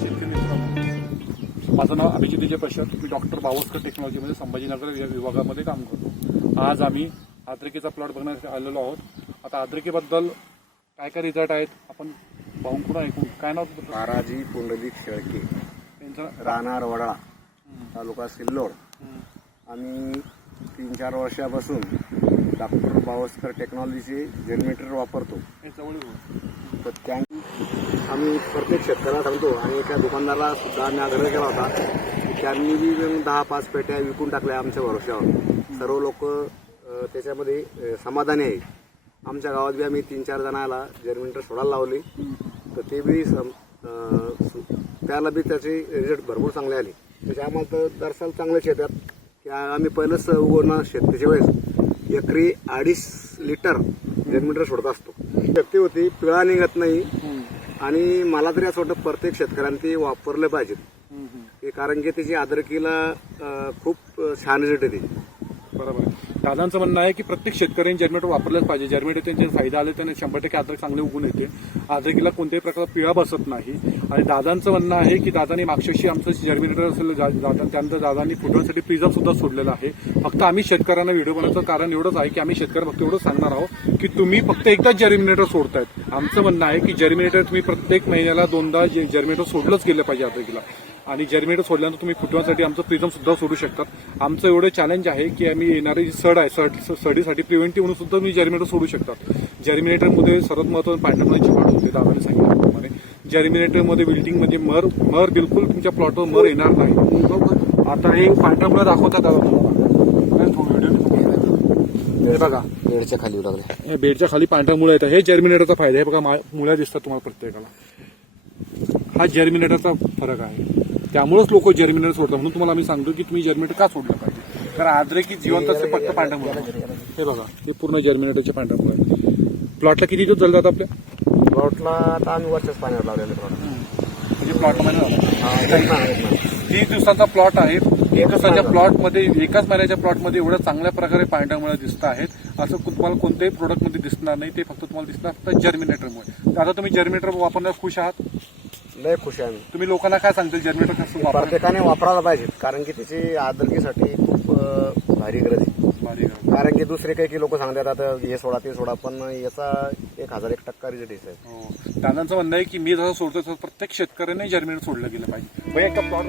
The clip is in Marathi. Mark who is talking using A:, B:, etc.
A: शेतकरी मित्रांनो माझं नाव अभिजित विजय प्रशांत मी डॉक्टर बावस्कर टेक्नॉलॉजीमध्ये संभाजीनगर या विभागामध्ये काम करतो. आज आम्ही आद्रकीचा प्लॉट बघण्यासाठी आलेलो आहोत. आता आद्रकीबद्दल काय काय रिझल्ट आहेत आपण भाऊंकडून ऐकू. काय नाव?
B: बाराजी पुंडलिक शेळके.
A: त्यांचं?
B: राहणार वडाळा तालुका सिल्लोड. आम्ही तीन चार वर्षापासून डॉक्टर बावस्कर टेक्नॉलॉजीचे जनरेटर वापरतो. तर त्या आम्ही प्रत्येक शेतकऱ्याला सांगतो आणि एका दुकानदाराला सुद्धा आम्ही आग्रह केला होता त्यांनी बी दहा पाच पेट्या विकून टाकल्या आमच्या भरोश्यावर. सर्व लोक त्याच्यामध्ये समाधानी आहे. आमच्या गावात बी आम्ही तीन चार जणाला जनरेटर सोडायला लावले. तर ते बी सम त्याला बी त्याचे रिझल्ट भरपूर चांगले आले. त्याच्या आम्हाला तर दरसाल चांगलेच येतात. की आम्ही पहिलंच उगवणं शेतीच्या वेळेस. एकरी अडीच लिटर जर्मिनेटर सोडत असतो. शक्ती होती पिळा निघत नाही. आणि मला तरी असं वाटतं प्रत्येक शेतकऱ्यांनी ते वापरलं पाहिजेत. कारण की त्याची आदरकीला खूप छान रिझल्ट येते
A: बरोबर आहे. दादांचं म्हणणं आहे की प्रत्येक शेतकऱ्यांनी जर्मिनेटर वापरलंच पाहिजे. जर्मिनेटर त्यांचे फायदा आले त्यांना शंभर टक्के आद्रक चांगले उगून येते. आद्रकीला कोणत्याही प्रकारचा पिळा बसत नाही. आणि दादांचं म्हणणं आहे की दादांनी मागच्याशी आमचं जर्मिनेटर असेल जा- दादा त्यानंतर दादांनी फुटवण्यासाठी प्रिझर्व सुद्धा सोडलेला आहे. फक्त आम्ही शेतकऱ्यांना व्हिडिओ बनवण्याचं कारण एवढंच आहे की आम्ही शेतकऱ्यांना फक्त एवढंच सांगणार आहोत की तुम्ही फक्त एकदाच जर्मिनेटर सोडतायत. आमचं म्हणणं आहे की जर्मिनेटर तुम्ही प्रत्येक महिन्याला दोनदा जर्मिनेटर सोडलंच गेलं पाहिजे आद्रकीला. आणि जर्मिनेटर सोडल्यानंतर तुम्ही फुटवण्यासाठी आमचं प्रिझम सुद्धा सोडू शकतात. आमचं एवढं चॅलेंज आहे की आम्ही येणारी जी सड आहे सड सडीसाठी प्रिव्हेंटिव्ह म्हणून सुद्धा मी जर्मिनेटर सोडू शकतात. जर्मिनेटरमध्ये सर्वात महत्वाचं पांढरपणाची वाढ होते दादाने सांगितल्याप्रमाणे. जर्मिनेटरमध्ये बिल्डिंगमध्ये मर मर बिलकुल तुमच्या प्लॉटवर मर येणार नाही. आता हे पांढरपणा दाखवतात दादा तुम्हाला. हे बघा.
B: बेडच्या खाली लागले
A: बेडच्या खाली पांढऱ्या मुळ्या येतात हे जर्मिनेटरचा फायदा आहे. बघा मा- मुळ्या दिसतात तुम्हाला प्रत्येकाला. हा जर्मिनेटरचा फरक आहे. त्यामुळेच लोक जर्मिनेटर सोडतात. म्हणून तुम्हाला आम्ही सांगतो की तुम्ही जर्मिनेटर का सोडलं पाहिजे? कारण आद्रेकी जिवंत असते फक्त पांढऱ्या हे बघा हे पूर्ण जर्मिनेटरचे पांढऱ्या प्लॉटला किती दिवस झाले आपल्या?
B: प्लॉटला आता आम्ही वरच्याच पाण्यावर लावलेले प्लॉट
A: म्हणजे प्लॉटमध्ये तीस दिवसाचा प्लॉट आहे. तीस दिवसाच्या. प्लॉटमध्ये एकाच महिन्याच्या प्लॉटमध्ये एवढ्या चांगल्या प्रकारे पांढऱ्या मुळे दिसत आहेत. असं तुम्हाला कोणत्याही प्रोडक्टमध्ये दिसणार नाही. ते फक्त तुम्हाला दिसणार फक्त जर्मिनेटरमुळे आता तुम्ही जर्मिनेटर वापरण्यास खुश आहात?
B: लय खुश आहे आम्ही
A: तुम्ही लोकांना काय सांगतील? कसं वापर
B: प्रत्येकाने वापरायला पाहिजे कारण की त्याची आदरकीसाठी खूप अ, भारी गरज आहे. कारण की दुसरे काही की लोक सांगतात आता हे सोडा ते सोडा पण याचा एक हजार एक टक्का रिझल्ट आहे
A: हो. दादांचं म्हणणं आहे की मी जसं सोडतो तसं प्रत्येक शेतकऱ्याने जर्मिनेटर सोडलं गेलं पाहिजे. एका प्लॉट